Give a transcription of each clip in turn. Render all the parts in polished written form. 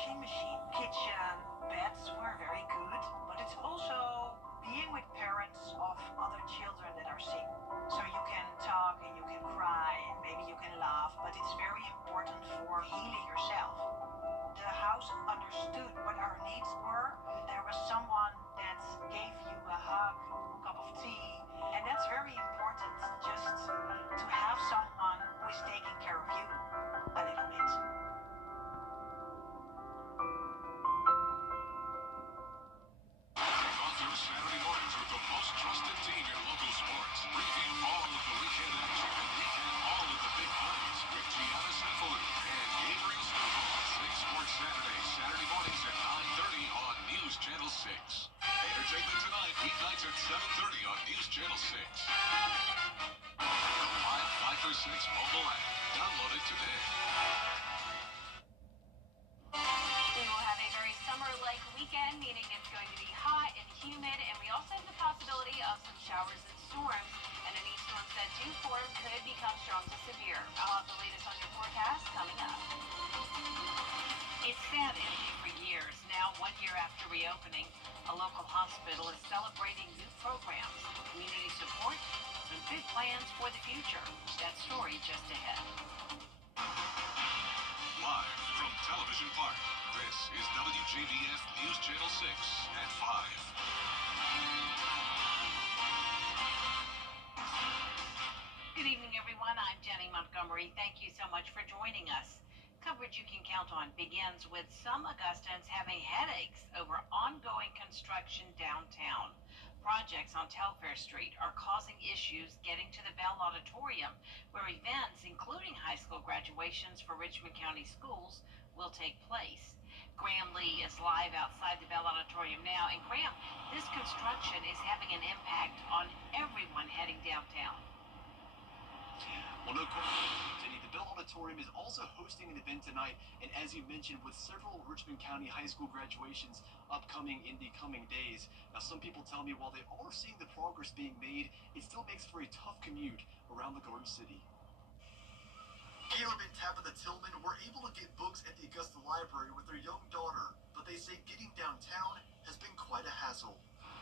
washing machine. Kitchen, beds were very good, but it's also being with parents of other children that are sick. So you can talk and you can cry and maybe you can laugh, but it's very important for healing yourself. The house understood what our needs were. There was someone that gave you a hug, a cup of tea, and that's very important, just to have someone who is taking care of you a little bit. Kick off your Saturday mornings with the most trusted team in local sports. Preview all of the weekend action and recap all of the big plays with Gianna Cephalou and Gabriel Snowball. 6 Sports Saturday mornings at 9:30 on News Channel 6. Entertainment tonight, weeknights at 7:30 on News Channel 6. The live 5 for 6 mobile app. Download it today. We will have a very summer-like weekend, meaning it's going to be hot and humid, and we also have the possibility of some showers and storms. And any storms that do form could become strong to severe. I'll have the latest on your forecast coming up. It's sad ending for years. Now, 1 year after reopening, a local hospital is celebrating new programs, community support, and big plans for the future. That story just ahead. Live from Television Park, this is WJBF News Channel 6 at 5. Good evening, everyone. I'm Jenny Montgomery. Thank you so much for joining us. Coverage you can count on begins with some Augustans having headaches over ongoing construction downtown. Projects on Telfair Street are causing issues getting to the Bell Auditorium, where events, including high school graduations for Richmond County schools, will take place. Graham Lee is live outside the Bell Auditorium now. And Graham, this construction is having an impact on everyone heading downtown. Well, no question, Jenny. The Bell Auditorium is also hosting an event tonight, and as you mentioned, with several Richmond County high school graduations upcoming in the coming days. Now, some people tell me while they are seeing the progress being made, it still makes for a tough commute around the Garden City. Caleb and Tabitha Tillman were able to get books at the Augusta Library with their young daughter, but they say getting downtown has been quite a hassle.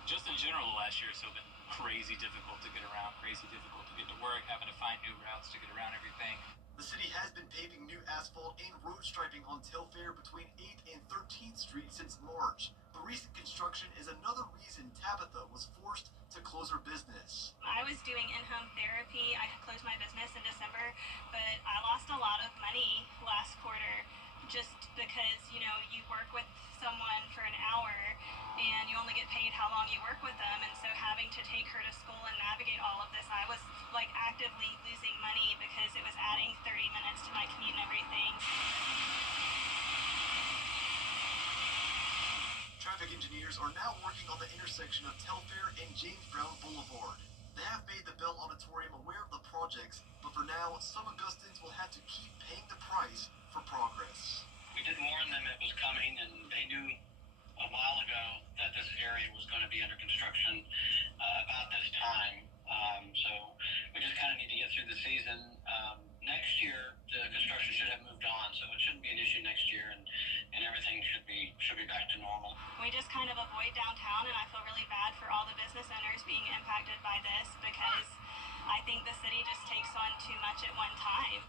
Just in general, the last year has so been crazy difficult to get around, crazy difficult to get to work, having to find new routes to get around everything. The city has been paving new asphalt and road striping on Telfair between 8th and 13th Street since March. The recent construction is another reason Tabitha was forced to close her business. I was doing in-home therapy. I closed my business in December, but I lost a lot of money last quarter just because, you work with someone for an hour and you only get paid how long you work with them. And so having to take her to school and navigate all of this, I was actively losing money because it was adding 30 minutes to my commute and everything. Traffic engineers are now working on the intersection of Telfair and James Brown Boulevard. They have made the Bell Auditorium aware of the projects, but for now, some Augustans will have to keep paying the price for progress. We did warn them it was coming, and they knew a while ago that this area was going to be under construction about this time. So we just kind of need to get through the season. Next year, the construction should have moved on, so it shouldn't be an issue next year, and everything should be back to normal. We just kind of avoid downtown, and I feel really bad for all the business owners being impacted by this because I think the city just takes on too much at one time.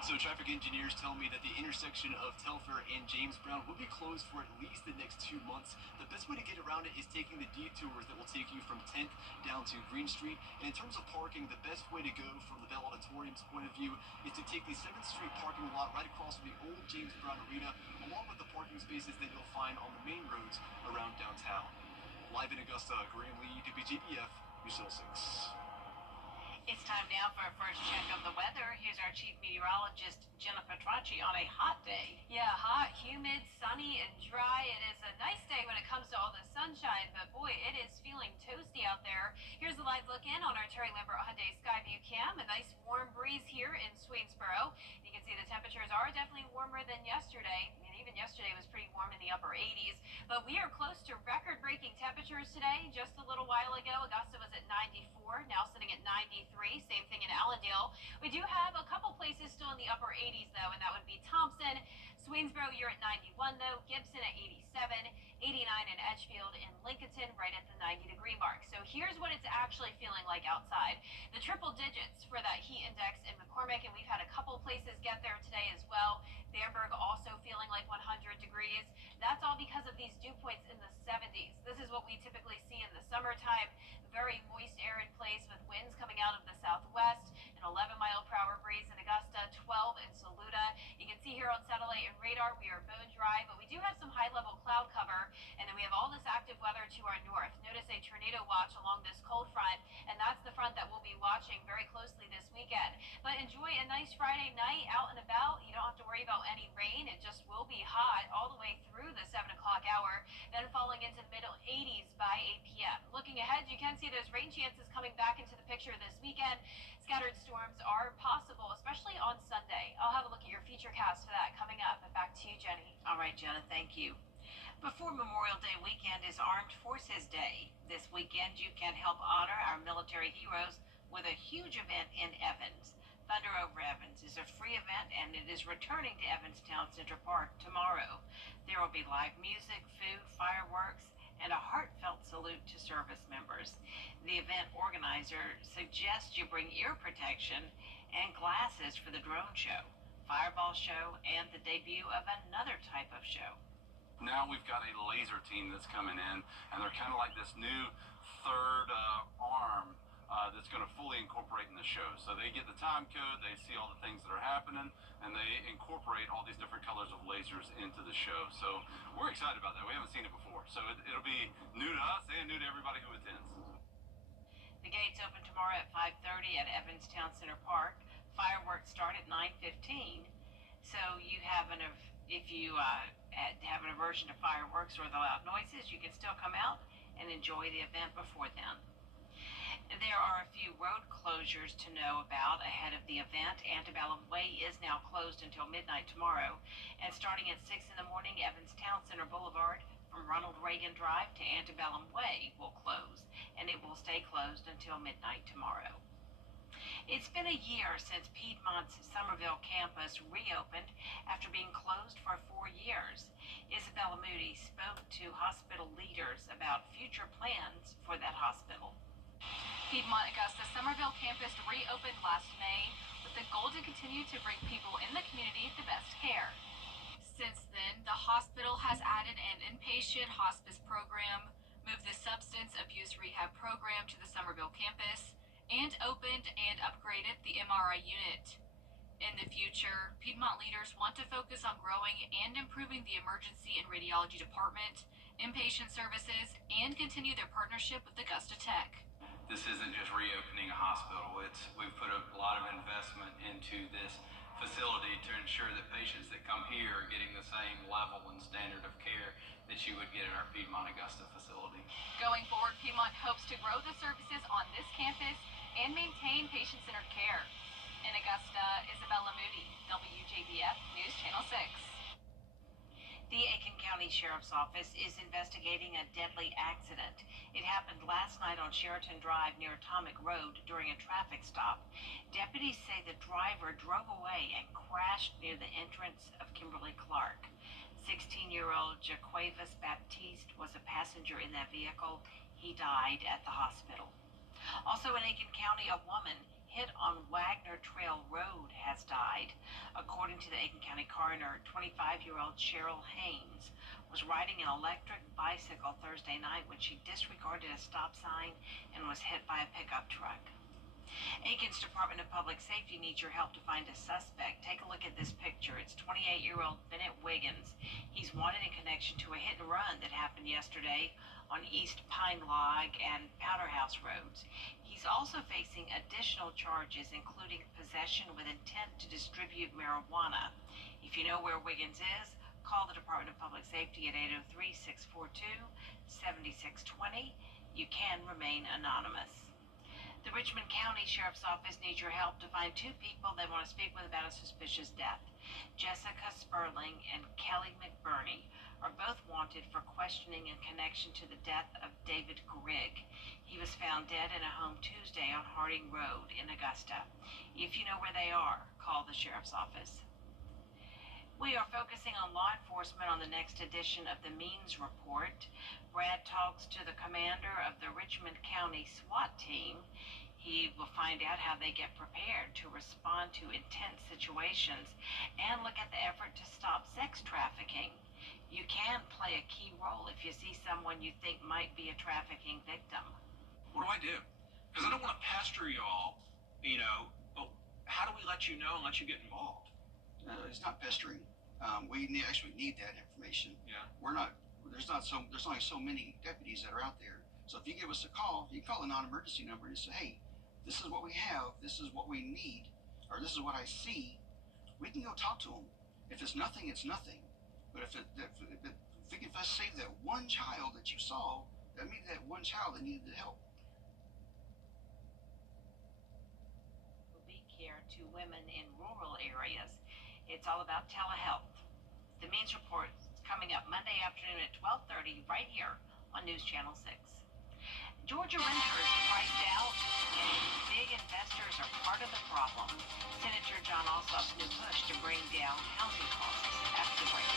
So traffic engineers tell me that the intersection of Telfair and James Brown will be closed for at least the next 2 months. The best way to get around it is taking the detours that will take you from 10th down to Green Street. And in terms of parking, the best way to go from the Bell Auditorium's point of view is to take the 7th Street parking lot right across from the old James Brown Arena, along with the parking spaces that you'll find on the main roads around downtown. Live in Augusta, Graham Lee, WJBF, News Channel 6. It's time now for our first check of the weather. Here's our chief meteorologist, Jenna Petracci, on a hot day. Yeah, hot, humid, sunny, and dry. It is a nice day when it comes to all the sunshine, but boy, it is feeling toasty out there. Here's a live look in on our Terry Lambert Hyundai Skyview Cam. A nice warm breeze here in Swainsboro. You can see the temperatures are definitely warmer than yesterday. And even yesterday was pretty warm in the upper 80s. But we are close to record-breaking temperatures today. Just a little while ago, Augusta was at 94, now sitting at 93. Same thing in Allendale. We do have a couple places still in the upper 80s, though, and that would be Thompson. Swainsboro, you're at 91, though. Gibson at 87, 89 in Edgefield, and Lincolnton right at the 90-degree mark. So here's what it's actually feeling like outside. The triple digits for that heat index in McCormick, and we've had a couple places get there today as well. Bamberg also feeling like 100 degrees. That's all because of these dew points in the 70s. This is what we typically see in the summertime. Very moist air in place with winds coming out of the southwest. An 11-mile-per-hour breeze in Augusta, 12 in Saluda. You can see here on satellite and radar we are bone dry, but we do have some high-level cloud cover, and then we have all this active weather to our north. Notice a tornado watch along this cold front, and that's the front that we'll be watching very closely this weekend. But enjoy a nice Friday night out and about. You don't have to worry about any rain. It just will be hot all the way through the 7 o'clock hour, then falling into the middle 80s by 8 p.m. Looking ahead, you can see those rain chances coming back into the picture this weekend. Scattered storms are possible, especially on Sunday. I'll have a look at your feature cast for that coming up. And back to you, Jenny. All right, Jenna, thank you. Before Memorial Day weekend is Armed Forces Day. This weekend, you can help honor our military heroes with a huge event in Evans. Thunder Over Evans is a free event, and it is returning to Evans Town Center Park tomorrow. There will be live music, food, fireworks, and a heartfelt salute to service members. The event organizer suggests you bring ear protection and glasses for the drone show, fireball show, and the debut of another type of show. Now we've got a laser team that's coming in, and they're kind of like this new third arm that's going to fully incorporate in the show. So they get the time code, they see all the things that are happening, and they incorporate all these different colors of lasers into the show. So we're excited about that. We haven't seen it before. So it'll be new to us and new to everybody who attends. The gates open tomorrow at 5:30 at Evans Town Center Park. Fireworks start at 9:15. So you have if you have an aversion to fireworks or the loud noises, you can still come out and enjoy the event before then. There are a few road closures to know about ahead of the event. Antebellum Way is now closed until midnight tomorrow. And starting at 6 in the morning, Evans Town Center Boulevard from Ronald Reagan Drive to Antebellum Way will close, and it will stay closed until midnight tomorrow. It's been a year since Piedmont's Somerville campus reopened after being closed for 4 years. Isabella Moody spoke to hospital leaders about future plans for that hospital. Piedmont Augusta Somerville campus reopened last May with the goal to continue to bring people in the community the best care. Since then, the hospital has added an inpatient hospice program, moved the substance abuse rehab program to the Somerville campus, and opened and upgraded the MRI unit. In the future, Piedmont leaders want to focus on growing and improving the emergency and radiology department, inpatient services, and continue their partnership with Augusta Tech. This isn't just reopening a hospital. We've put a lot of investment into this facility to ensure that patients that come here are getting the same level and standard of care that you would get at our Piedmont Augusta facility. Going forward, Piedmont hopes to grow the services on this campus and maintain patient-centered care. In Augusta, Isabella Moody, WJBF News Channel 6. The Aiken County Sheriff's Office is investigating a deadly accident. It happened last night on Sheraton Drive near Atomic Road during a traffic stop. Deputies say the driver drove away and crashed near the entrance of Kimberly Clark. 16-year-old Jaquavis Baptiste was a passenger in that vehicle. He died at the hospital. Also in Aiken County, a woman hit on Wagner Trail Road has died. According to the Aiken County coroner, 25-year-old Cheryl Haynes was riding an electric bicycle Thursday night when she disregarded a stop sign and was hit by a pickup truck. Aiken's Department of Public Safety needs your help to find a suspect. Take a look at this picture. It's 28-year-old Bennett Wiggins. He's wanted in connection to a hit and run that happened yesterday on East Pine Log and Powder House roads. He's also facing additional charges, including possession with intent to distribute marijuana. If you know where Wiggins is, call the Department of Public Safety at 803-642-7620. You can remain anonymous. The Richmond County Sheriff's Office needs your help to find two people they want to speak with about a suspicious death. Jessica Sperling and Kelly McBurney are both wanted for questioning in connection to the death of David Grigg. He was found dead in a home Tuesday on Harding Road in Augusta. If you know where they are, call the Sheriff's Office. We are focusing on law enforcement on the next edition of the Means Report. Brad talks to the commander of the Richmond County SWAT team. He will find out how they get prepared to respond to intense situations and look at the effort to stop sex trafficking. You can play a key role if you see someone you think might be a trafficking victim. What do I do? Because I don't want to pester y'all, but how do we let you know and let you get involved? It's not pestering. We actually need that information. Yeah. There's only so many deputies that are out there. So if you give us a call, you call a non-emergency number and say, hey, this is what we have, this is what we need, or this is what I see. We can go talk to them. If it's nothing, it's nothing. But if we can just save that one child that you saw, that means that one child that needed the help. Be care to women in rural areas. It's all about telehealth. The Means Report is coming up Monday afternoon at 12:30 right here on News Channel 6. Georgia renters priced out, and big investors are part of the problem. Senator John Ossoff's new push to bring down housing costs after the break.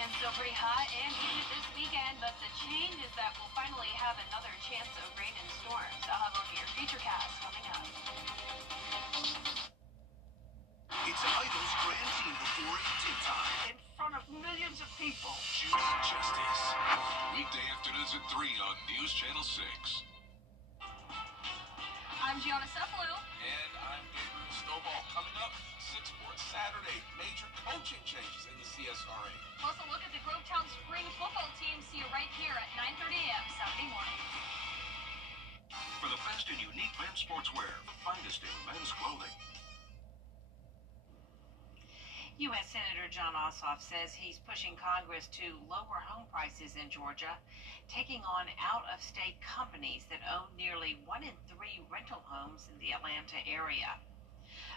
And still pretty hot and humid this weekend, but the change is that we'll finally have another chance of rain and storms. I'll have a look at your futurecast coming up. It's Idol's grand team before tip time. In front of millions of people. Judy Justice. Weekday afternoons at 3 on News Channel 6. I'm Gianna Cephalou. And I'm Gabriel Snowball. Coming up, 6 Sports Saturday, major coaching changes in the CSRA. Plus a look at the Grovetown Spring football team. See you right here at 9:30 a.m. Saturday morning. For the best in unique men's sportswear, the finest in men's clothing. U.S. Senator John Ossoff says he's pushing Congress to lower home prices in Georgia, taking on out-of-state companies that own nearly 1 in 3 rental homes in the Atlanta area.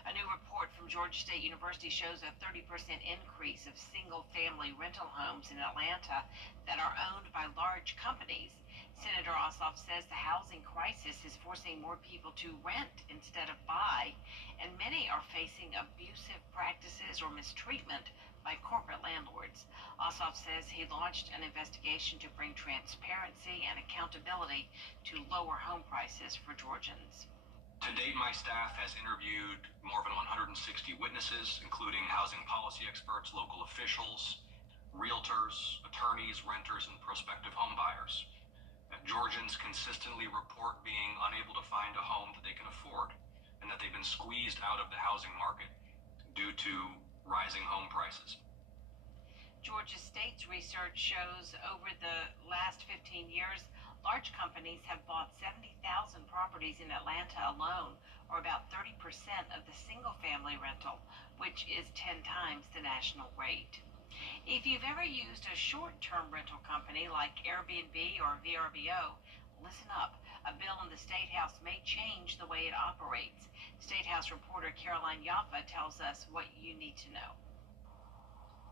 A new report from Georgia State University shows a 30% increase of single-family rental homes in Atlanta that are owned by large companies. Senator Ossoff says the housing crisis is forcing more people to rent instead of buy, and many are facing abusive practices or mistreatment by corporate landlords. Ossoff says he launched an investigation to bring transparency and accountability to lower home prices for Georgians. To date, my staff has interviewed more than 160 witnesses, including housing policy experts, local officials, realtors, attorneys, renters, and prospective home buyers. Georgians consistently report being unable to find a home that they can afford, and that they've been squeezed out of the housing market due to rising home prices. Georgia State's research shows over the last 15 years, large companies have bought 70,000 properties in Atlanta alone, or about 30% of the single-family rental, which is 10 times the national rate. If you've ever used a short-term rental company like Airbnb or VRBO, listen up. A bill in the State House may change the way it operates. State House reporter Caroline Yaffa tells us what you need to know.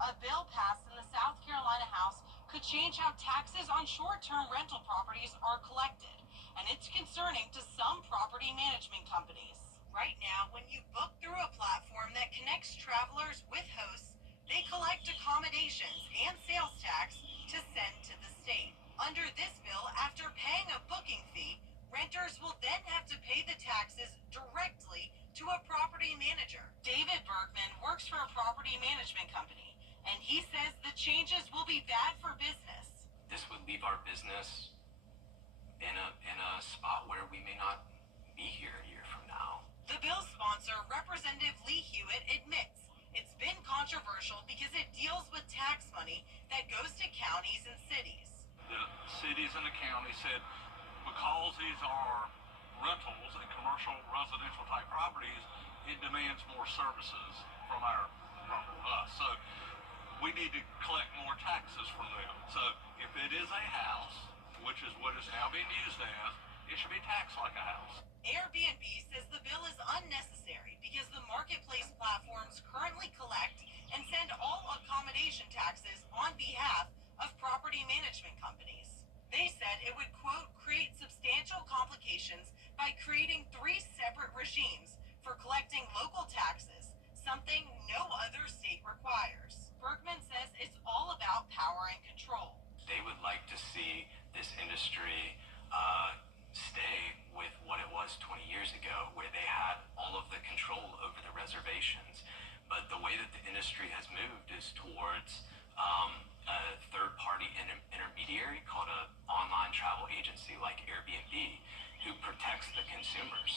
A bill passed in the South Carolina House could change how taxes on short-term rental properties are collected, and it's concerning to some property management companies. Right now, when you book through a platform that connects travelers with hosts, they collect accommodations and sales tax to send to the state. Under this bill, after paying a booking fee, renters will then have to pay the taxes directly to a property manager. David Bergman works for a property management company, and he says the changes will be bad for business. This would leave our business in a spot where we may not be here a year from now. The bill's sponsor, Representative Lee Hewitt, admits it's been controversial because it deals with tax money that goes to counties and cities. The cities and the county said because these are rentals and commercial residential type properties, it demands more services from us. So we need to collect more taxes from them. So if it is a house, which is what it's now being used as, it should be taxed like a house. Airbnb says the bill is unnecessary because the marketplace platforms currently collect and send all accommodation taxes on behalf of property management companies. They said it would, quote, create substantial complications by creating 3 separate regimes for collecting local taxes, something no other state requires. Bergman says it's all about power and control. They would like to see this industry stay with what it was 20 years ago, where they had all of the control over the reservations. But the way that the industry has moved is towards a third-party intermediary called an online travel agency like Airbnb, who protects the consumers.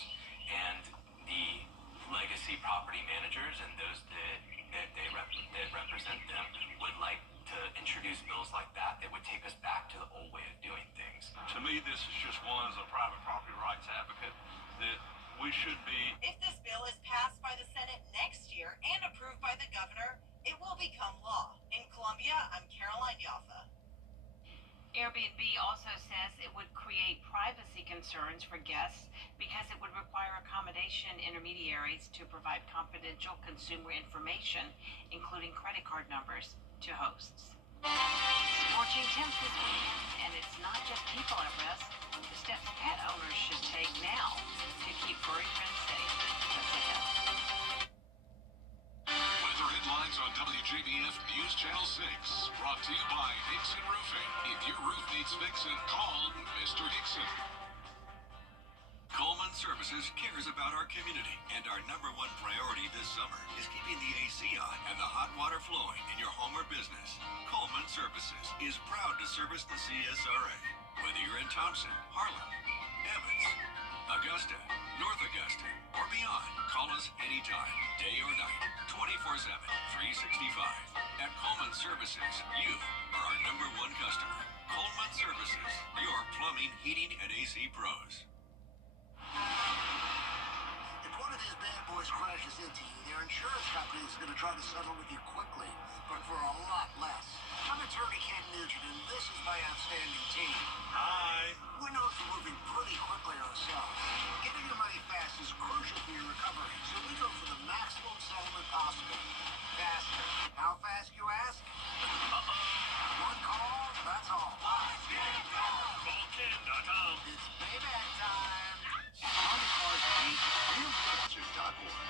And the legacy property managers and those that represent them would like to introduce bills like that would take us back to the old way of doing things. To me, this is just one as a private property rights advocate that we should be. If this bill is passed by the Senate next year and approved by the governor, it will become law. In Columbia, I'm Caroline Yaffa. Airbnb also says it would create privacy concerns for guests because it would require accommodation intermediaries to provide confidential consumer information, including credit card numbers, to hosts. Scorching temps this week, and it's not just people at risk. The steps pet owners should take now to keep furry friends safe. That's ahead. Weather headlines on WJBF News Channel 6. Brought to you by Hickson Roofing. If your roof needs fixing, call Mr. Hickson. Coleman Services cares about our community, and our #1 priority this summer is keeping the AC on and the hot water flowing in your home or business. Coleman Services is proud to service the CSRA. Whether you're in Thompson, Harlan, Evans, Augusta, North Augusta, or beyond, call us anytime, day or night, 24/7, 365. At Coleman Services, you are our #1 customer. Coleman Services, your plumbing, heating, and AC pros. If one of these bad boys crashes into you, their insurance company is going to try to settle with you quickly, but for a lot less. I'm attorney Ken Nugent, and this is my outstanding team. Hi. We're known for moving pretty quickly ourselves. Getting your money fast is crucial for your recovery, so we go for the maximum settlement possible. Faster. How fast, you ask? One call, that's all. Call.com. It's payback time. On the car's page, realrealtors.org.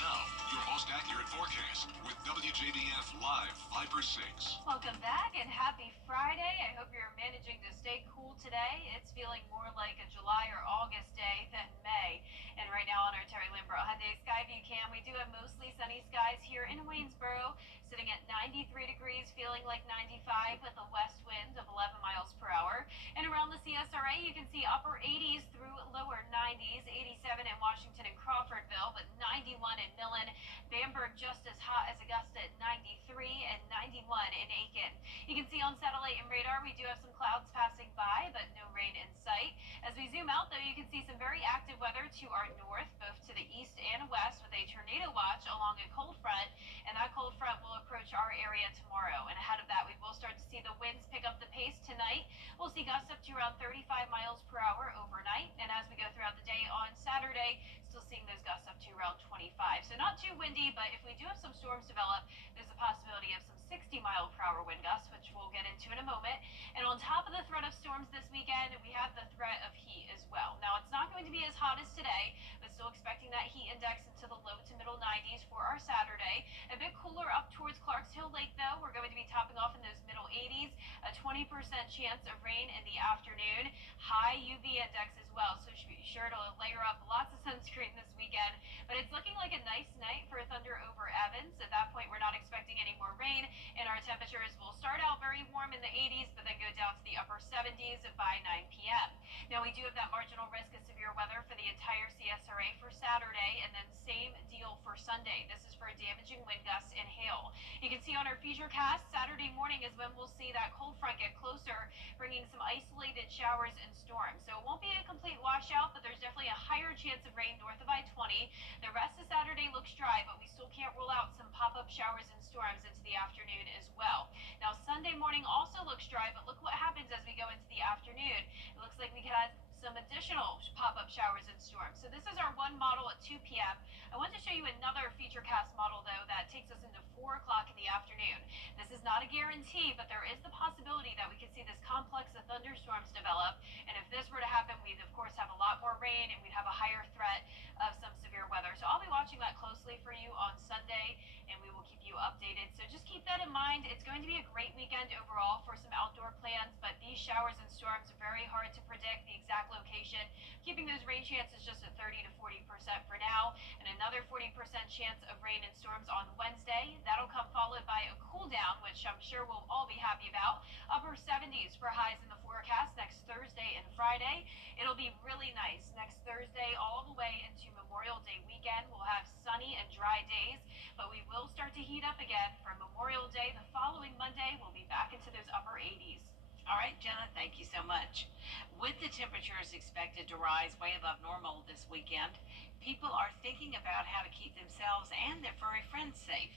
Now, your most accurate forecast with WJBF Live Fiber 6. Welcome back and happy Friday. I hope you're managing to stay cool today. It's feeling more like a July or August day than May. And right now on our Terry Lambert Hyundai Skyview cam, we do have mostly sunny skies here in Waynesboro, sitting at 93 degrees, feeling like 95 with a west wind of 11 miles per hour. And around the CSRA, you can see upper 80s through lower 90s, 87 in Washington and Crawfordville, but 91 in Millen. Bamberg just as hot as Augusta at 93 and 91 in Aiken. You can see on satellite and radar we do have some clouds passing by, but no rain in sight. As we zoom out, though, you can see some very active weather to our north, both to the east and west, with a tornado watch along a cold front, and that cold front will approach our area tomorrow. And ahead of that, we will start to see the winds pick up the pace tonight. We'll see gusts up to around 35 miles per hour overnight, and as we go throughout the day on Saturday, still seeing those gusts up to around 25. So not too windy, but if we do have some storms develop, there's a possibility of some 60-mile-per-hour wind gusts, which we'll get into in a moment. And on top of the threat of storms this weekend, we have the threat of heat as well. Now, it's not going to be as hot as today, but still expecting that heat index into the low to middle 90s for our Saturday. A bit cooler up towards Clarks Hill Lake, though. We're going to be topping off in those middle 80s, a 20% chance of rain in the afternoon. High UV index as well, so be sure to layer up lots of sunscreen this weekend. But it's looking like a nice night for Thunder over Evans. At that point, we're not expecting any more rain, and our temperatures will start out very warm in the 80s, but then go down to the upper 70s by 9 p.m. Now, we do have that marginal risk of severe weather for the entire CSRA for Saturday, and then same deal for for Sunday. This is for damaging wind gusts and hail. You can see on our futurecast, Saturday morning is when we'll see that cold front get closer, bringing some isolated showers and storms. So it won't be a complete washout, but there's definitely a higher chance of rain north of I-20. The rest of Saturday looks dry, but we still can't rule out some pop-up showers and storms into the afternoon as well. Now, Sunday morning also looks dry, but look what happens as we go into the afternoon. It looks like we could have some additional pop-up showers and storms. So this is our one model at 2 p.m. I want to show you another futurecast model, though, that takes us into 4 o'clock in the afternoon. This is not a guarantee, but there is the possibility that we could see this complex of thunderstorms develop. And if this were to happen, we'd, of course, have a lot more rain, and we'd have a higher threat of some severe weather. So I'll be watching that closely for you on Sunday, and we will keep you updated. So just keep that in mind. It's going to be a great weekend overall for some outdoor plans, but these showers and storms are very hard to predict the exact location, keeping those rain chances just at 30 to 40% for now, and another 40% chance of rain and storms on Wednesday. That'll come followed by a cool down, which I'm sure we'll all be happy about. Upper 70s for highs in the forecast next Thursday and Friday. It'll be really nice next Thursday all the way into Memorial Day weekend. We'll have sunny and dry days, but we will start to heat up again for Memorial Day. The following Monday, we'll be back into those upper 80s. All right, Jenna, thank you so much. With the temperatures expected to rise way above normal this weekend, people are thinking about how to keep themselves and their furry friends safe.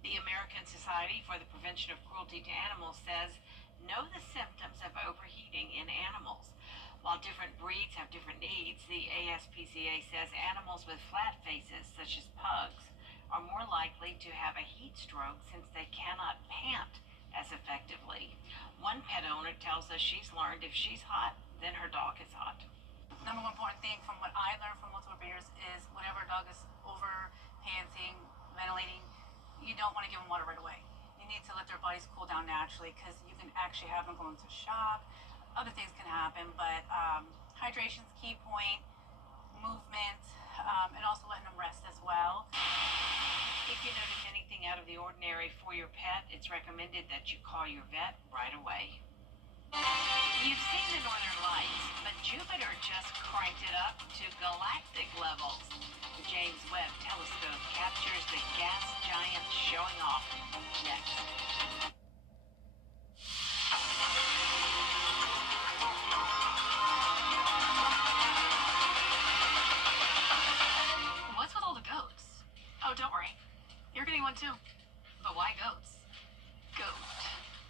The American Society for the Prevention of Cruelty to Animals says, know the symptoms of overheating in animals. While different breeds have different needs, the ASPCA says animals with flat faces, such as pugs, are more likely to have a heat stroke since they cannot pant as effectively. One pet owner tells us she's learned if she's hot, then her dog is hot. Number one important thing from what I learned from multiple breeders is whenever a dog is over panting, ventilating, you don't want to give them water right away. You need to let their bodies cool down naturally because you can actually have them go into shock. Other things can happen, but hydration's key point, movement, and also letting them rest as well. If you notice anything out of the ordinary for your pet, it's recommended that you call your vet right away. You've seen the Northern Lights, but Jupiter just cranked it up to galactic levels. The James Webb Telescope captures the gas giant showing off. Next. What's with all the goats? Oh, don't worry. You're getting one too. But why goats? Goat.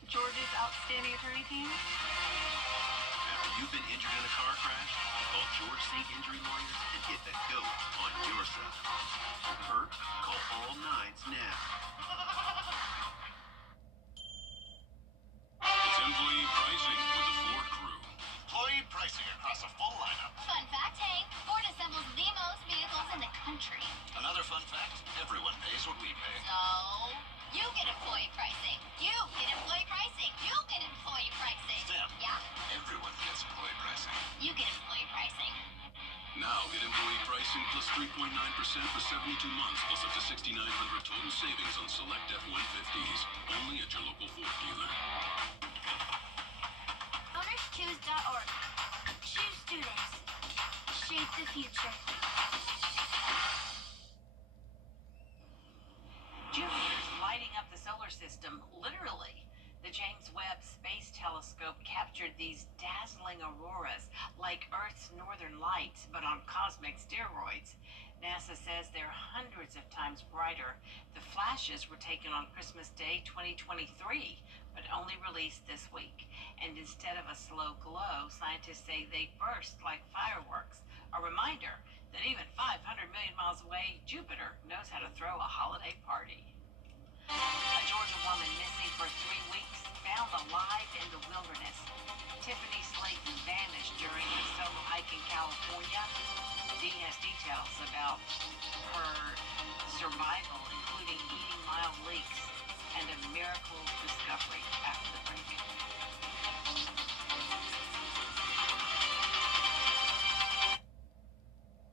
George's outstanding attorney team? After you've been injured in a car crash, call George St. Injury Lawyers and get the GOAT on your side. Hurt? Call all nines now. It's employee pricing with the Ford crew. Employee pricing across a full lineup. Fun fact, Hank, Ford assembles the most vehicles in the country. Another fun fact, everyone pays what we pay. So, you get employee pricing. You get employee pricing. You get employee pricing. Stem. Yeah? Everyone gets employee pricing. You get employee pricing. Now get employee pricing plus 3.9% for 72 months, plus up to $6,900 total savings on select F-150s. Only at your local Ford dealer. OwnersChoose.org. Choose students. Shape the future. Jupiter's lighting up the solar system, literally. The James Webb Space Telescope captured these dazzling auroras, like Earth's northern lights, but on cosmic steroids. NASA says they're hundreds of times brighter. The flashes were taken on Christmas Day 2023, but only released this week. And instead of a slow glow, scientists say they burst like fireworks. A reminder that even 500 million miles away, Jupiter knows how to throw a holiday party. A Georgia woman missing for 3 weeks, found alive in the wilderness. Tiffany Slayton vanished during a solo hike in California. Dee has details about her survival, including eating mild leeks and a miracle discovery after the break.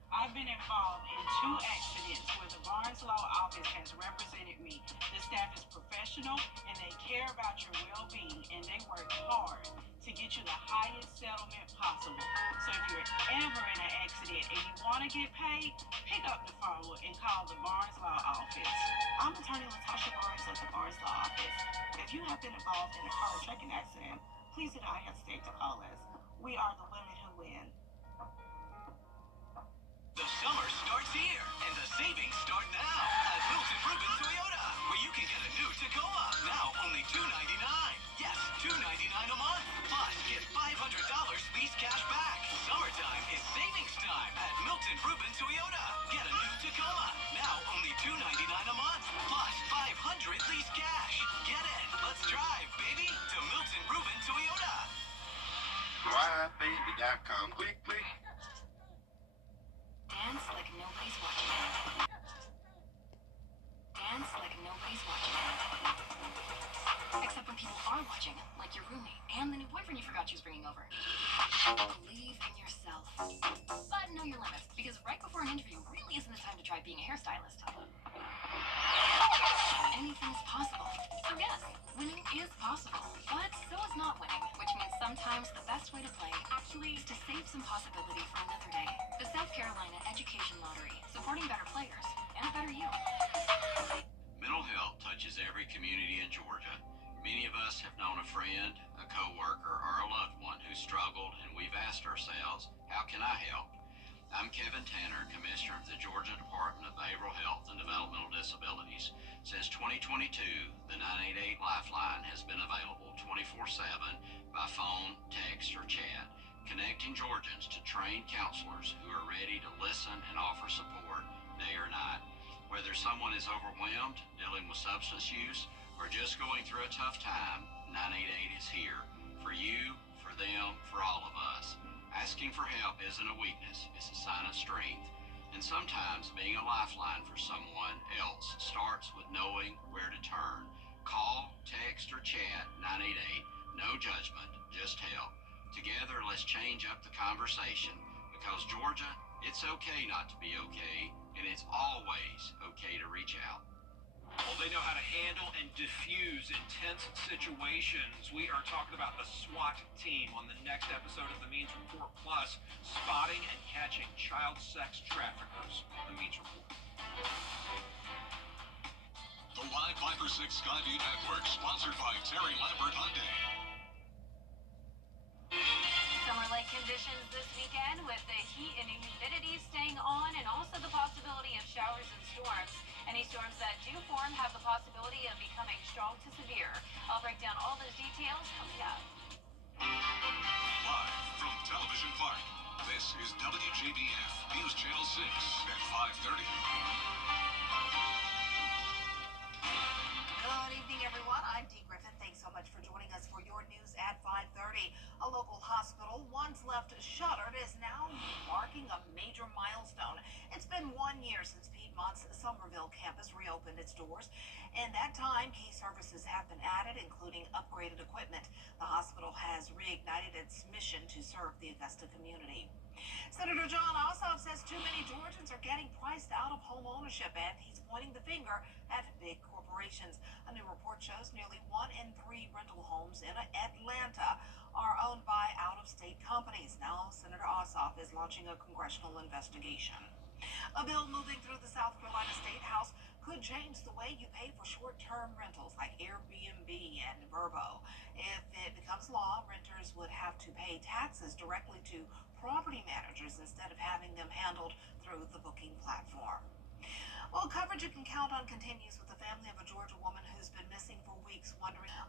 I've been involved in 2 accidents where the Barnes Law Office has represented me. The staff is professional and they care about your well-being, and they work hard to get you the highest settlement possible. So if you're ever in an accident and you want to get paid, pick up the phone and call the Barnes Law Office. I'm attorney Latasha Barnes at the Barnes Law Office. If you have been involved in a car or trucking accident, please do not hesitate to call us. We are the women who win. The summer starts here, and the savings start now at Milton Rubin Toyota, where you can get a new Tacoma, now only $299. Yes, $299 a month. Plus, get $500 lease cash back. Summertime is savings time at Milton Rubin Toyota. Get a new Tacoma, now only $299 a month. Plus, $500 lease cash. Get in. Let's drive, baby, to Milton Rubin Toyota. WJBF.com. Quickly. Dance like nobody's watching. Dance like nobody's watching. Except when people are watching, like your roommate and the new boyfriend you forgot she was bringing over. Believe in yourself. But know your limits, because right before an interview really isn't the time to try being a hairstylist. Anything is possible. So yes, winning is possible. But so is not winning, which means sometimes the best way to play actually is to save some possibility for another day. The South Carolina Education Lottery, supporting better players and a better you. Mental health touches every community in Georgia. Many of us have known a friend, a coworker, or a loved one who struggled, and we've asked ourselves, how can I help? I'm Kevin Tanner, Commissioner of the Georgia Department of Behavioral Health and Developmental Disabilities. Since 2022, the 988 Lifeline has been available 24/7 by phone, text, or chat, connecting Georgians to trained counselors who are ready to listen and offer support day or night. Whether someone is overwhelmed, dealing with substance use, or just going through a tough time, 988 is here for you, for them, for all of us. Asking for help isn't a weakness, it's a sign of strength. And sometimes being a lifeline for someone else starts with knowing where to turn. Call, text, or chat 988. No judgment, just help. Together, let's change up the conversation, because Georgia, it's okay not to be okay, and it's always okay to reach out. Well, they know how to handle and diffuse intense situations. We are talking about the SWAT team on the next episode of The Means Report Plus, spotting and catching child sex traffickers. The Means Report. The Live 5 or 6 Skyview Network, sponsored by Terry Lambert Hyundai. Summer-like conditions this weekend, with the heat and humidity staying on, and also the possibility of showers and storms. Any storms that do form have the possibility of becoming strong to severe. I'll break down all those details coming up. Live from Television Park, this is WJBF News Channel 6 at 5:30. Good evening, everyone. I'm Dee Griffin. Thanks so much for joining us for your news at 5:30. A local hospital, once left shuttered, is now marking a major milestone. It's been 1 year since Piedmont's Somerville campus reopened its doors. In that time, key services have been added, including upgraded equipment. The hospital has reignited its mission to serve the Augusta community. Senator John Ossoff says too many Georgians are getting priced out of home ownership, and he's pointing the finger at big corporations. A new report shows nearly 1 in 3 rental homes in Atlanta are owned by out-of-state companies. Now, Senator Ossoff is launching a congressional investigation. A bill moving through the South Carolina State House could change the way you pay for short-term rentals like Airbnb and Vrbo. If it becomes law, renters would have to pay taxes directly to property managers instead of having them handled through the booking platform. Well, coverage you can count on continues with the family of a Georgia woman who's been missing for weeks, wondering if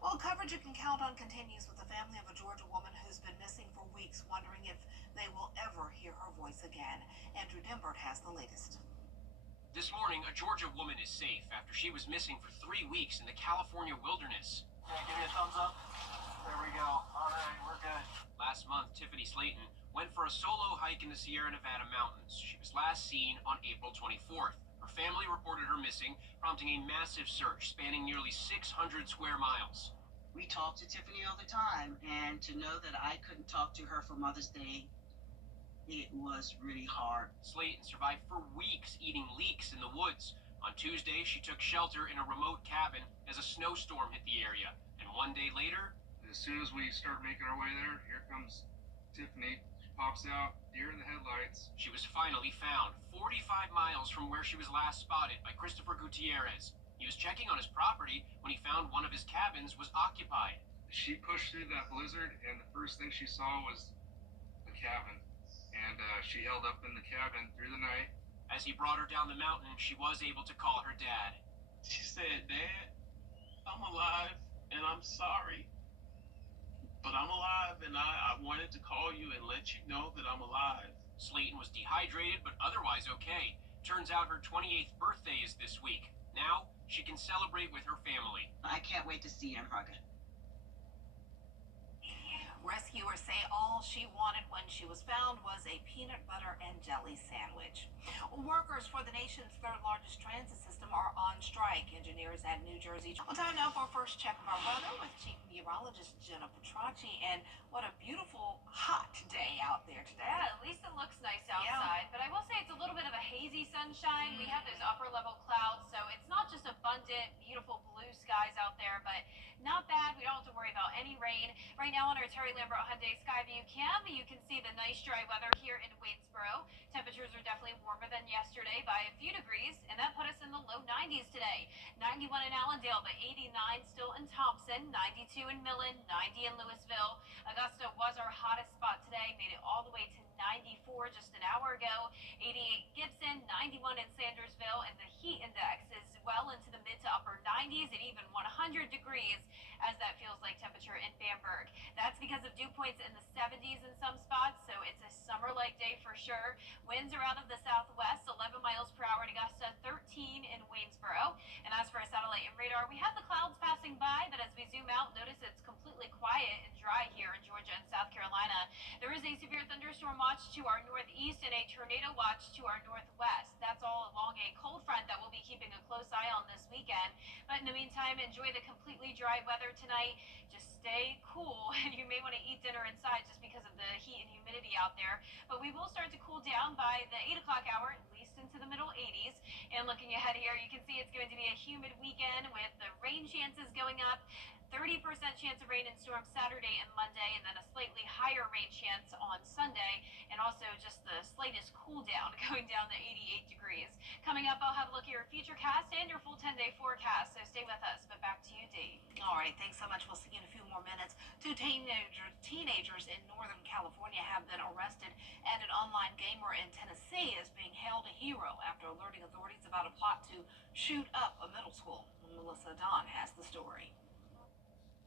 they will ever hear her voice again. Andrew Dimbert has the latest. This morning, a Georgia woman is safe after she was missing for 3 weeks in the California wilderness. Give me a thumbs up. There we go. All right, we're good. Last month, Tiffany Slayton went for a solo hike in the Sierra Nevada mountains. She was last seen on April 24th. Her family reported her missing, prompting a massive search spanning nearly 600 square miles. We talk to Tiffany all the time, and to know that I couldn't talk to her for Mother's Day It was really hard. Slayton survived for weeks eating leeks in the woods. On Tuesday, she took shelter in a remote cabin as a snowstorm hit the area. And one day later, as soon as we start making our way there, here comes Tiffany. She pops out, deer in the headlights. She was finally found 45 miles from where she was last spotted by Christopher Gutierrez. He was checking on his property when he found one of his cabins was occupied. She pushed through that blizzard, and the first thing she saw was a cabin. And she held up in the cabin through the night. As he brought her down the mountain, she was able to call her dad. She said, "Dad, I'm alive and I'm sorry. But I'm alive, and I wanted to call you and let you know that I'm alive." Slayton was dehydrated, but otherwise okay. Turns out her 28th birthday is this week. Now, she can celebrate with her family. I can't wait to see and hug it. Rescuers say all she wanted when she was found was a peanut butter and jelly sandwich. Workers for the nation's third largest transit system are on strike. Engineers at New Jersey. Well, time now for our first check of our weather with Chief Meteorologist Jenna Petracci. And what a beautiful, hot day out there today. Yeah, at least it looks nice outside. But I will say it's a little bit of a hazy sunshine. We have those upper level clouds, so it's not just abundant, beautiful blue skies out there, but not bad. We don't have to worry about any rain. Right now on our Terry Lambert Hyundai Skyview cam, you can see the nice dry weather here in Waynesboro. Temperatures are definitely warmer than yesterday by a few degrees, and that put us in the low 90s today. 91 in Allendale, but 89 still in Thompson, 92 in Millen, 90 in Louisville. Augusta was our hottest spot today, made it all the way to 94 just an hour ago. 88 Gibson, 91 in Sandersville, and the heat index is well into the mid to upper 90s and even 100 degrees, as that feels like temperature in Bamberg. That's because of dew points in the 70s in some spots, so it's a summer-like day for sure. Winds are out of the southwest, 11 miles per hour in Augusta, 13 in Waynesboro. And as for a satellite and radar, we have the clouds passing by, but as we zoom out, notice it's completely quiet and dry here in Georgia and South Carolina. There is a severe thunderstorm watch to our northeast and a tornado watch to our northwest. That's all along a cold front that we'll be keeping a close eye on this weekend. But in the meantime, enjoy the completely dry weather tonight. Just stay cool. You may want to eat dinner inside just because of the heat and humidity out there. But we will start to cool down by the 8 o'clock hour, at least into the middle 80s. And looking ahead here, you can see it's going to be a humid weekend with the rain chances going up. 30% chance of rain and storms Saturday and Monday, and then a slightly higher rain chance on Sunday, and also just the slightest cool down going down to 88 degrees. Coming up, I'll have a look at your futurecast and your full 10-day forecast, so stay with us. But back to you, Dee. All right, thanks so much. We'll see you in a few more minutes. Two teenagers in Northern California have been arrested, and an online gamer in Tennessee is being hailed a hero after alerting authorities about a plot to shoot up a middle school. Melissa Don has the story.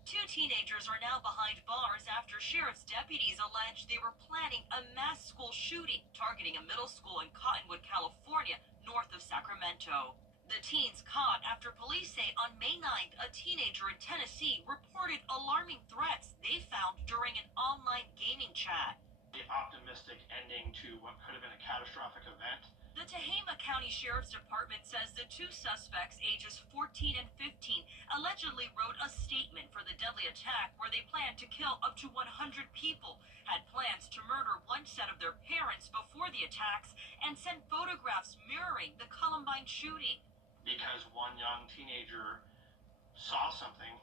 Two teenagers are now behind bars after sheriff's deputies alleged they were planning a mass school shooting targeting a middle school in Cottonwood, California, north of Sacramento. The teens caught after police say on May 9th, a teenager in Tennessee reported alarming threats they found during an online gaming chat. The optimistic ending to what could have been a catastrophic event. The Tehama County Sheriff's Department says the two suspects, ages 14 and 15, allegedly wrote a statement for the deadly attack where they planned to kill up to 100 people, had plans to murder one set of their parents before the attacks, and sent photographs mirroring the Columbine shooting. Because one young teenager saw something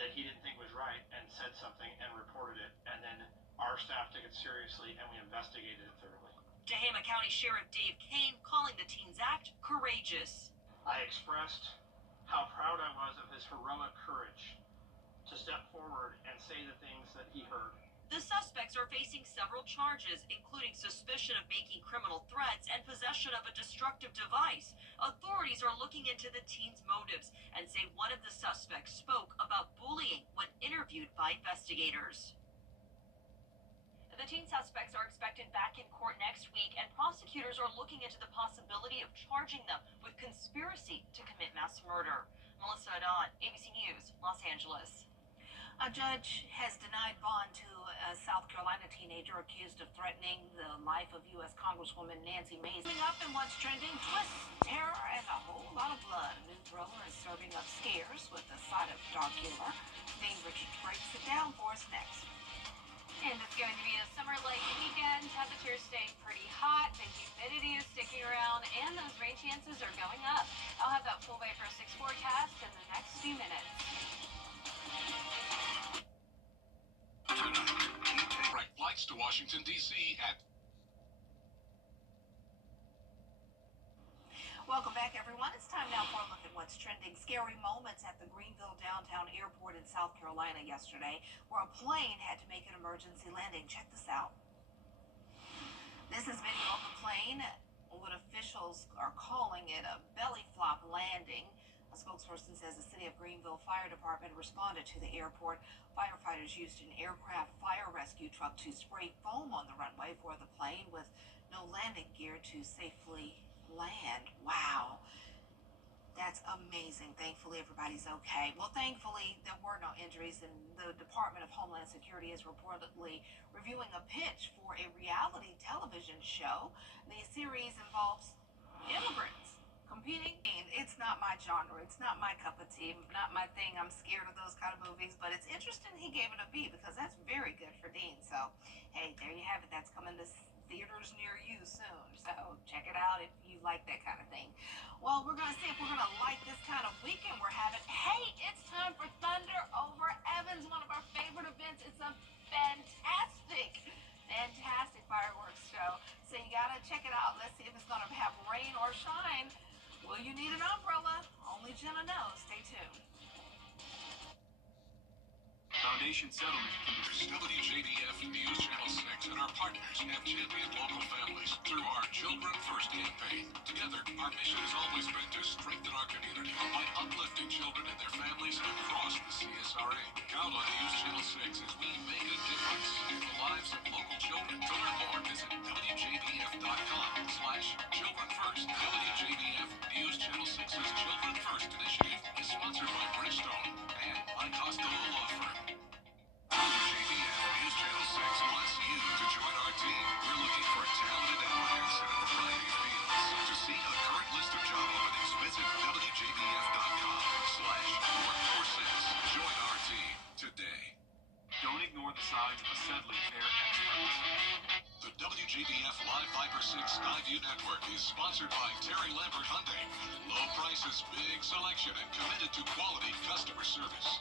that he didn't think was right and said something and reported it, and then our staff took it seriously and we investigated it thoroughly. Tehama County Sheriff Dave Kane calling the teens' act courageous. I expressed how proud I was of his heroic courage to step forward and say the things that he heard. The suspects are facing several charges, including suspicion of making criminal threats and possession of a destructive device. Authorities are looking into the teens' motives and say one of the suspects spoke about bullying when interviewed by investigators. The teen suspects are expected back in court next week, and prosecutors are looking into the possibility of charging them with conspiracy to commit mass murder. Melissa Adon, ABC News, Los Angeles. A judge has denied bond to a South Carolina teenager accused of threatening the life of U.S. Congresswoman Nancy Mace. Coming up in what's trending, twists, terror, and a whole lot of blood. A new thriller is serving up scares with a side of dark humor. Dean Richards breaks it down for us next. And it's going to be a summer-like weekend. Temperatures staying pretty hot. The humidity is sticking around, and those rain chances are going up. I'll have that full Bay for 6 forecast in the next few minutes. Tonight, direct flights to Washington, D.C. at... Welcome back, everyone. It's time now for a look at what's trending. Scary moments at the Greenville Downtown Airport in South Carolina yesterday, where a plane had to make an emergency landing. Check this out. This is video of the plane. What officials are calling it a belly flop landing. A spokesperson says the City of Greenville Fire Department responded to the airport. Firefighters used an aircraft fire rescue truck to spray foam on the runway for the plane with no landing gear to safely land. Wow. That's amazing. Thankfully, everybody's okay. Well, thankfully, there were no injuries, and the Department of Homeland Security is reportedly reviewing a pitch for a reality television show. The series involves immigrants competing. It's not my genre. It's not my cup of tea. Not my thing. I'm scared of those kind of movies, but it's interesting he gave it a B because that's very good for Dean. So, hey, there you have it. That's coming to theaters near you soon. So check it out if you like that kind of thing. Well, we're going to see if we're going to like this kind of weekend we're having. Hey, it's time for Thunder Over Evans, one of our favorite events. It's a fantastic fireworks show. So you got to check it out. Let's see if it's going to have rain or shine. Will you need an umbrella? Only Jenna knows. Stay tuned. Foundation Settlement WJBF News Channel 6 and our partners have championed local families through our Children First campaign. Together, our mission has always been to strengthen our community by uplifting children and their families across the CSRA. Count on News Channel 6 as we make a difference in the lives of local children. To learn more, visit WJBF.com/Children First. WJBF News Channel 6's Children First initiative is sponsored by Bridgestone and by Costello Law Firm. WJBF News Channel 6 wants you to join our team. We're looking for talented applicants in a variety of fields. To see a current list of job openings, visit WJBF.com/workforce6. Join our team today. Don't ignore the signs of Sedley Care Experts. The WJBF Live Viper 6 Skyview Network is sponsored by Terry Lambert Hyundai. Low prices, big selection, and committed to quality customer service.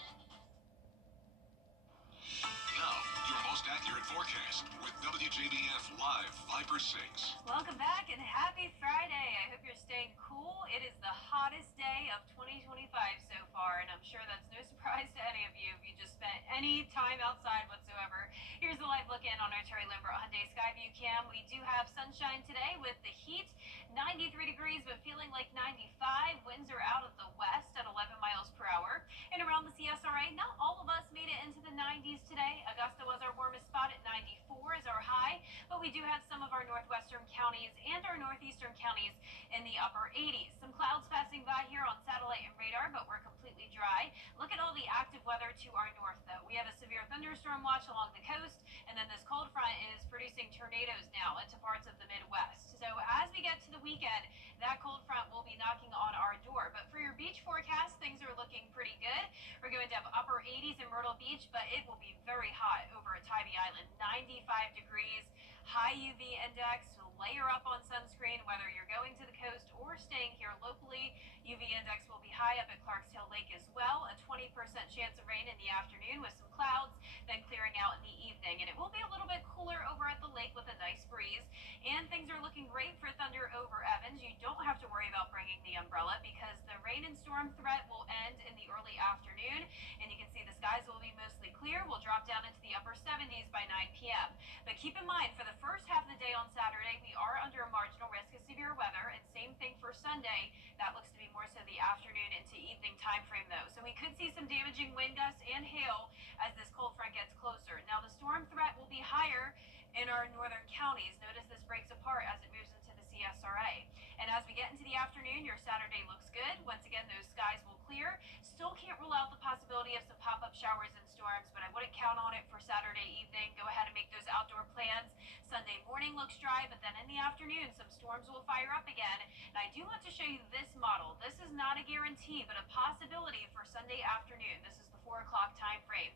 Now, your most accurate forecast with WJBF Live Viper 6. Welcome back and happy Friday. I hope you're staying cool. It is the hottest day of 2025 so far, and I'm sure that's no surprise to any of you if you just spent any time outside whatsoever. Here's a live look in on our Terry Lambert Hyundai Skyview cam. We do have sunshine today with the heat, 93 degrees, but feeling like 95. Winds are out of the west at 11 miles per hour. And around the CSRA, not all of us made it into the 90s today. Augusta was our warmest spot at 94 is our high, but we do have some of our northwestern counties and our northeastern counties in the upper 80s. Some clouds passing by here on satellite and radar, but we're completely dry. Look at all the active weather to our north, though. We have a severe thunderstorm watch along the coast, and then this cold front is producing tornadoes now into parts of the Midwest. So as we get to the weekend, that cold front will be knocking on our door. But for your beach forecast, things are looking pretty good. We're going to have upper 80s in Myrtle Beach, but it will be very hot over at Tybee Island, 95 degrees, high UV index. Layer up on sunscreen, whether you're going to the coast or staying here locally. UV index will be high up at Clarks Hill Lake as well. A 20% chance of rain in the afternoon with some clouds, then clearing out in the evening. And it will be a little bit cooler over at the lake with a nice breeze. And things are looking great for Thunder Over Evans. You don't have to worry about bringing the umbrella because the rain and storm threat will end in the early afternoon. And you can see the skies will be mostly clear. We'll drop down into the upper 70s by 9 p.m. But keep in mind, for the first half of the day on Saturday, we are under a marginal risk of severe weather, and same thing for Sunday. That looks to be more so the afternoon into evening time frame, though. So we could see some damaging wind gusts and hail as this cold front gets closer. Now, the storm threat will be higher in our northern counties. Notice this breaks apart as it moves into the CSRA. And as we get into the afternoon, your Saturday looks good. Once again, those skies will clear. Still can't rule out the possibility of some pop-up showers and storms, but I wouldn't count on it for Saturday evening. Go ahead and make those outdoor plans. Sunday morning looks dry, but then in the afternoon, some storms will fire up again. And I do want to show you this model. This is not a guarantee, but a possibility for Sunday afternoon. This is the 4 o'clock time frame.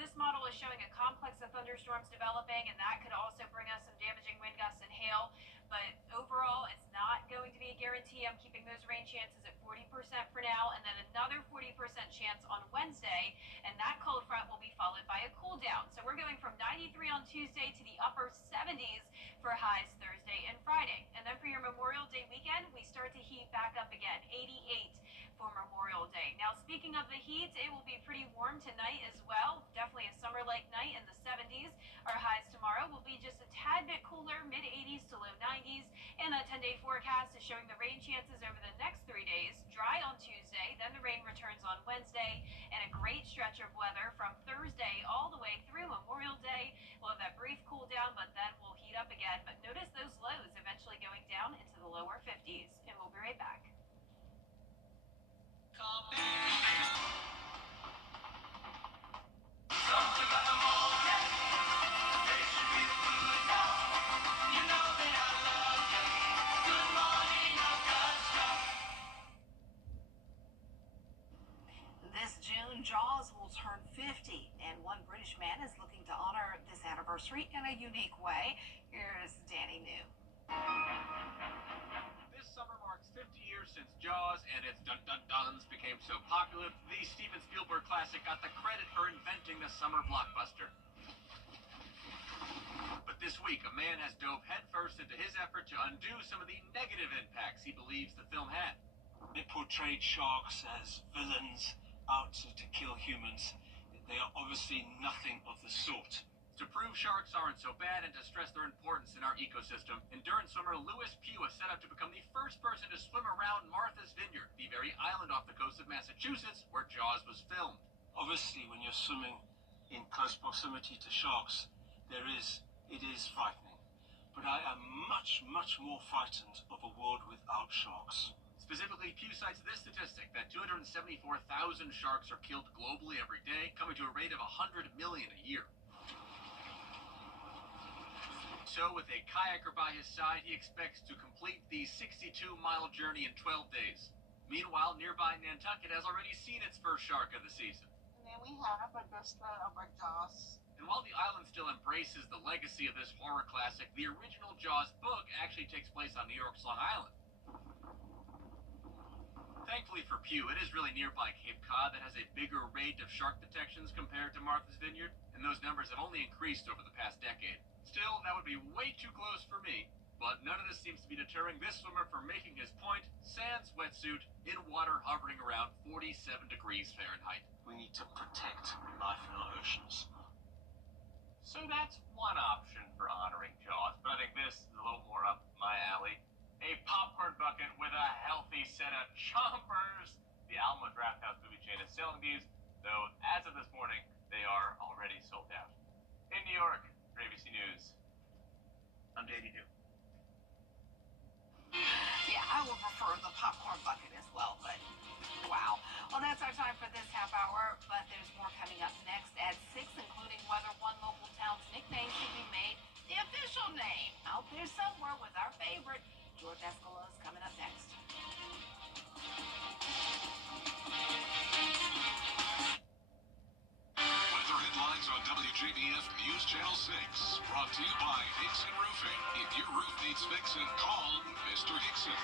This model is showing a complex of thunderstorms developing, and that could also bring us some damaging wind gusts and hail. But overall, it's not going to be a guarantee. I'm keeping those rain chances at 40% for now, and then another 40% chance on Wednesday, and that cold front will be followed by a cool down. So we're going from 93 on Tuesday to the upper 70s for highs Thursday and Friday. And then for your Memorial Day weekend, we start to heat back up again, 88 for Memorial Day. Now, speaking of the heat, it will be pretty warm tonight as well. Definitely a summer-like night in the 70s. Our highs tomorrow will be just a tad bit cooler, mid-80s to low 90s. And that 10-day forecast is showing the rain chances over the next 3 days. Dry on Tuesday, then the rain returns on Wednesday, and a great stretch of weather from Thursday all the way through Memorial Day. We'll have that brief cool down, but then we'll heat up again. But notice those lows eventually going down into the lower 50s. And we'll be right back. This June, Jaws will turn 50, and one British man is looking to honor this anniversary in a unique way. Here's Danny New. This summer marks 50 years since Jaws and its dun-dun-duns became so popular. The Steven Spielberg classic got the credit for inventing the summer blockbuster. But this week, a man has dove headfirst into his effort to undo some of the negative impacts he believes the film had. It portrayed sharks as villains out to kill humans. They are obviously nothing of the sort. To prove sharks aren't so bad and to stress their importance in our ecosystem, endurance swimmer Lewis Pugh is set up to become the first person to swim around Martha's Vineyard, the very island off the coast of Massachusetts where Jaws was filmed. Obviously, when you're swimming in close proximity to sharks, it is frightening. But I am much, much more frightened of a world without sharks. Specifically, Pew cites this statistic that 274,000 sharks are killed globally every day, coming to a rate of 100 million a year. So, with a kayaker by his side, he expects to complete the 62-mile journey in 12 days. Meanwhile, nearby Nantucket has already seen its first shark of the season. And then we have Augusta over Jaws. And while the island still embraces the legacy of this horror classic, the original Jaws book actually takes place on New York's Long Island. Thankfully for Pew, it is really nearby Cape Cod that has a bigger rate of shark detections compared to Martha's Vineyard, and those numbers have only increased over the past decade. Still, that would be way too close for me, but none of this seems to be deterring this swimmer from making his point, sans wetsuit, in water hovering around 47 degrees Fahrenheit. We need to protect life in our oceans. So that's one option for honoring Jaws, but I think this is a little more up my alley. A popcorn bucket with a healthy set of chompers. The Alamo Drafthouse movie chain is selling these, though as of this morning, they are already sold out. In New York, for ABC News, I'm Danny New. Yeah, I would prefer the popcorn bucket as well, but wow. Well, that's our time for this half hour, but there's more coming up next at 6, including whether one local town's nickname should be made the official name. Out there somewhere with our favorite, George Escalos, coming up next. Weather headlines on WJBF News Channel 6. Brought to you by Hickson Roofing. If your roof needs fixing, call Mr. Hickson.